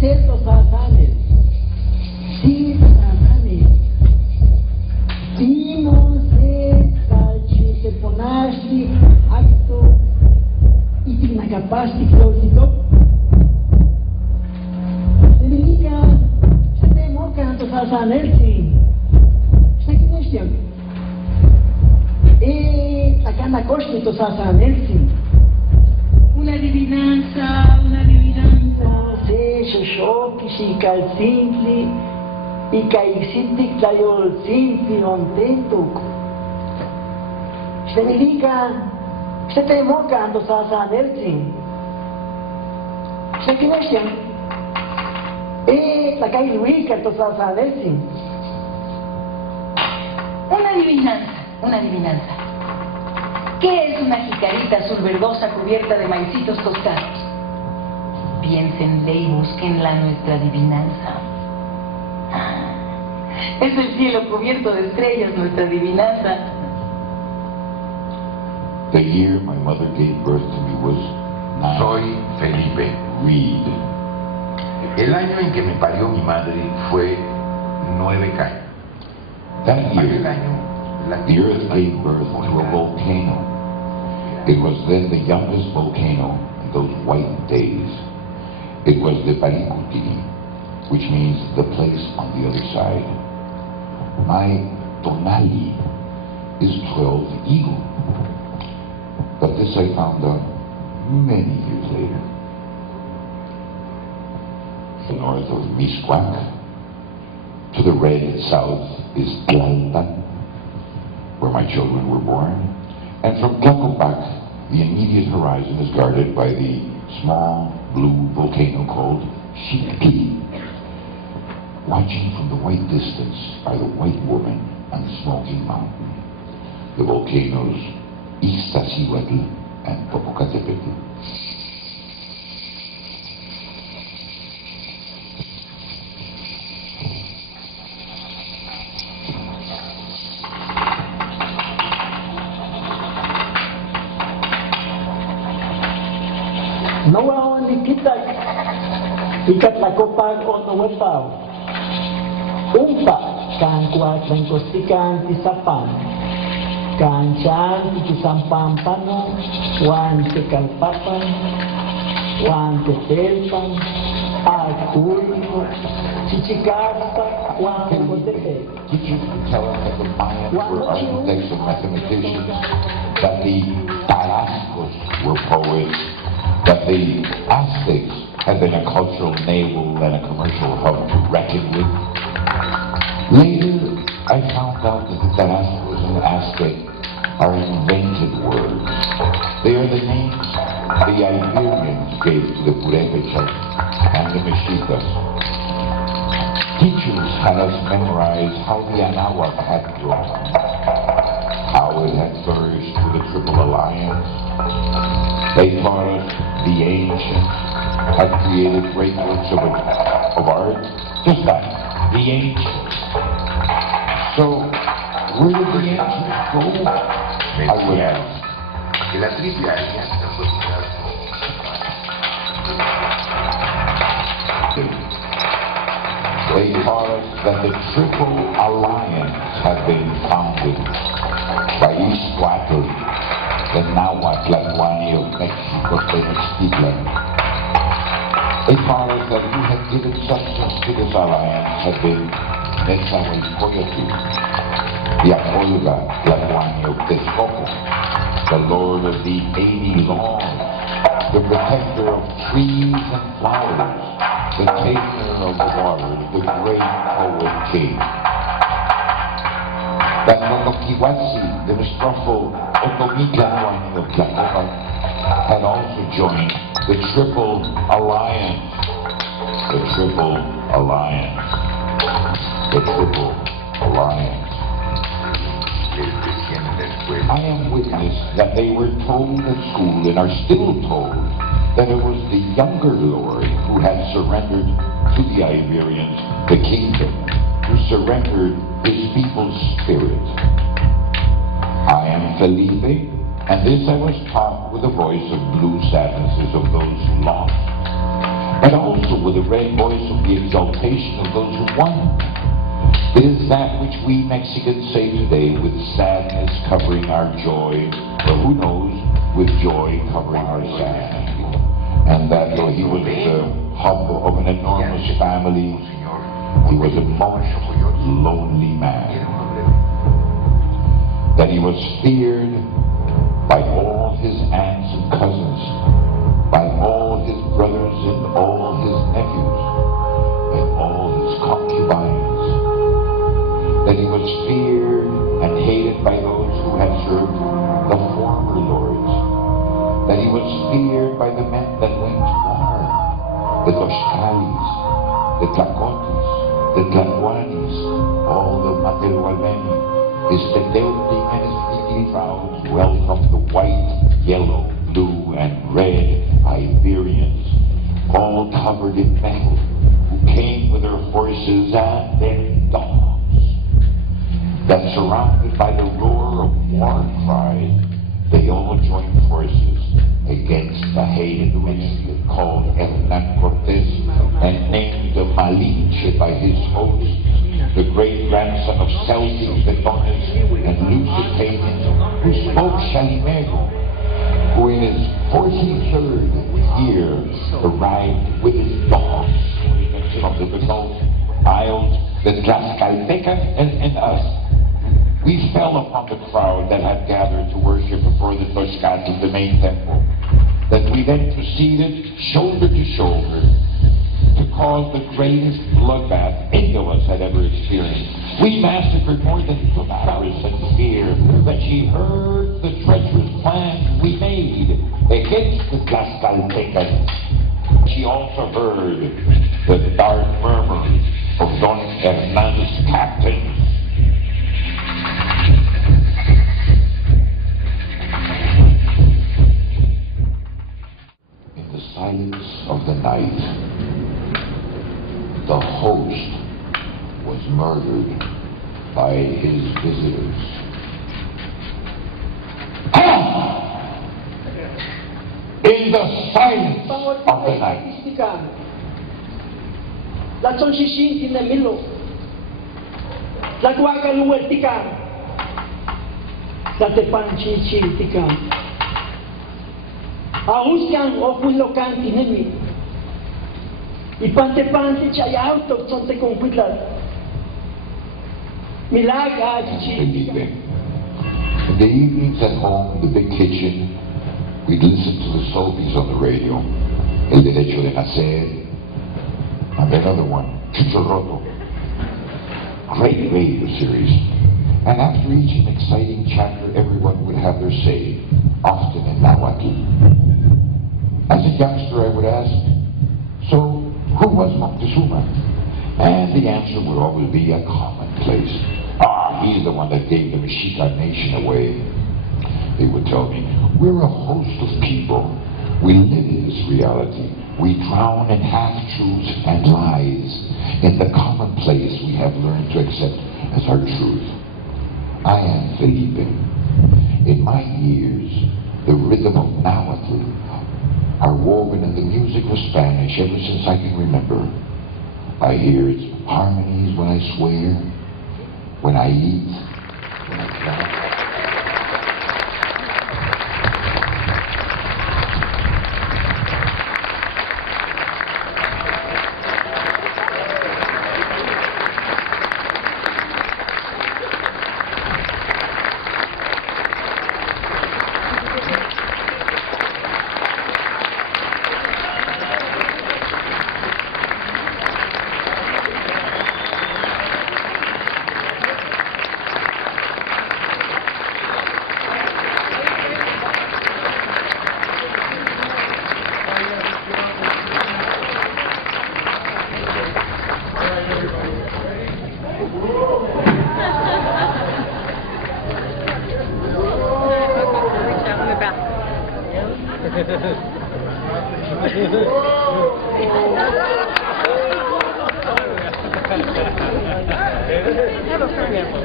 ciertos sazanes, sí sazanes, y no se se ponasli acto y tiene capaz de closito. Se dedica, se te moca antes sazanes, sí, se que no es tiempo. Acá na costa de sazanes, sí. Una adivinanza, una adivinanza. Se choque, si calcintli, y caixinti, clayol, cintli, ontentuc. Se me diga, se te moca ando sasanertli. Se que nesian. La calle Luica, ando sasanertli. Una adivinanza, una adivinanza. ¿Qué es una jicarita azul verdosa cubierta de maicitos tostados? Piénsenle y búsquenla nuestra adivinanza. Es el cielo cubierto de estrellas, nuestra adivinanza. The year my mother gave birth to me was 9. Soy Felipe. Read. El año en que me parió mi madre fue 9 caños. That Aquel year, año, la the earth gave birth to a volcano. It was then the youngest volcano in those white days. It was the Parikuti, which means the place on the other side. My tonali is 12 eagle. But this I found out many years later. North of Miscuac, to the red south is Tlalpan, where my children were born. And from Tlacopac, the immediate horizon is guarded by the small blue volcano called Xictli. Watching from the white distance are the White Woman and Smoky Mountain, the volcanoes Iztaccíhuatl and Popocatépetl. No only ikat la copa on the website. Umpa, kan kuat lengkostikan ti sapan. Kanchan ti sampampano, wan te kalpapan, wan te telpan, agulmo, chichicasta, wan cotepe. Did you tell us that the Mayans were architects and mathematicians, that the Tarascos were poets, that the Aztecs had been a cultural navel and a commercial hub to reckon with? Later, I found out that the Tarascos and Aztec are invented words. They are the names the Iberians gave to the Purépechas and the Mexicas. Teachers had us memorize how the Anahuac had grown, how it had flourished with the Triple Alliance. They taught us the ancients had created great works of art, just that, the ancients. So, where did the ancients go? I would ask. Que la Triple Alianza fue fundada. They taught us that the Triple Alliance had been founded by Izcuatl, the Nahuatl of Mexico, Tenochtitlan. They taught us that who had given substance to this alliance had been Nezahualcóyotl, the Apolga Tlatuani of Texcoco, the Lord of the 80 laws, the protector of trees and flowers, the tamer of the waters, the great poet king. That Nonoquihuatzi, the Nostrophil Otomitlahuani of Tlacopac, had also joined the Triple Alliance. The Triple Alliance. The Triple Alliance. I am witness that they were told at school and are still told that it was the younger lord who had surrendered to the Iberians the kingdom, who surrendered his people's spirit. I am Felipe, and this I was taught with the voice of blue sadnesses of those who lost. and also with the red voice of the exaltation of those who won. It is that which we Mexicans say today, with sadness covering our joy, or who knows, with joy covering our sadness. And that though he was the hub of an enormous family, he was a most lonely man. That he was feared by all his aunts and cousins, by all his brothers and all his nephews, and all his concubines. That he was feared and hated by those who had served the former lords. That he was feared by the men that went to war, the Tlaxcalis, the Tlacotis, the Tlacuanis, all the Matehualeni, his Teteutli and his Titi crowds welcomed the white, yellow, blue, and red Iberians, all covered in metal, who came with their horses and their dogs. That surrounded by the roar of war cries, they all joined forces against the hated Mexican called Hernán Cortés and named the Malinche by his host, the great-grandson of Celtic Tetones and Lusitanians, who spoke Chalimego, who in his 43rd year arrived with his dogs from the remote isles, the Tlaxcaltecas and us. We fell upon the crowd that had gathered to worship before the Tlaxcala, the main temple. That we then proceeded, shoulder to shoulder, to cause the greatest bloodbath any of us had ever experienced. We massacred more than Paris and fear that she heard the treacherous plans we made against the Tlaxcaltecas. She also heard the dark murmurs of Don Hernán's captains. In the silence of the night, the host was murdered by his visitors. In the silence of the night. La Tzonchishin Tinemilo, la Guagaluertica, la Tepanchichitica. Auskan Opulocan Tinemi, y Pantepanti Chayauto, Tonte Conquitla. Milaga, Felipe. In the evenings at home, in the big kitchen, we'd listen to the soapies on the radio. El Derecho de Nacer, and another one, Chichorroto. Great radio series. And after each an exciting chapter, everyone would have their say, often in Nahuatl. As a youngster, I would ask, so who was Moctezuma? And the answer would always be a commonplace. He's the one that gave the Mexica nation away. They would tell me, we're a host of people. We live in this reality. We drown in half-truths and lies, in the commonplace we have learned to accept as our truth. I am Felipe. In my years, the rhythm of Nahuatl are woven in the music of Spanish ever since I can remember. I hear its harmonies when I swear, when I eat, when I travel. Have a pineapple.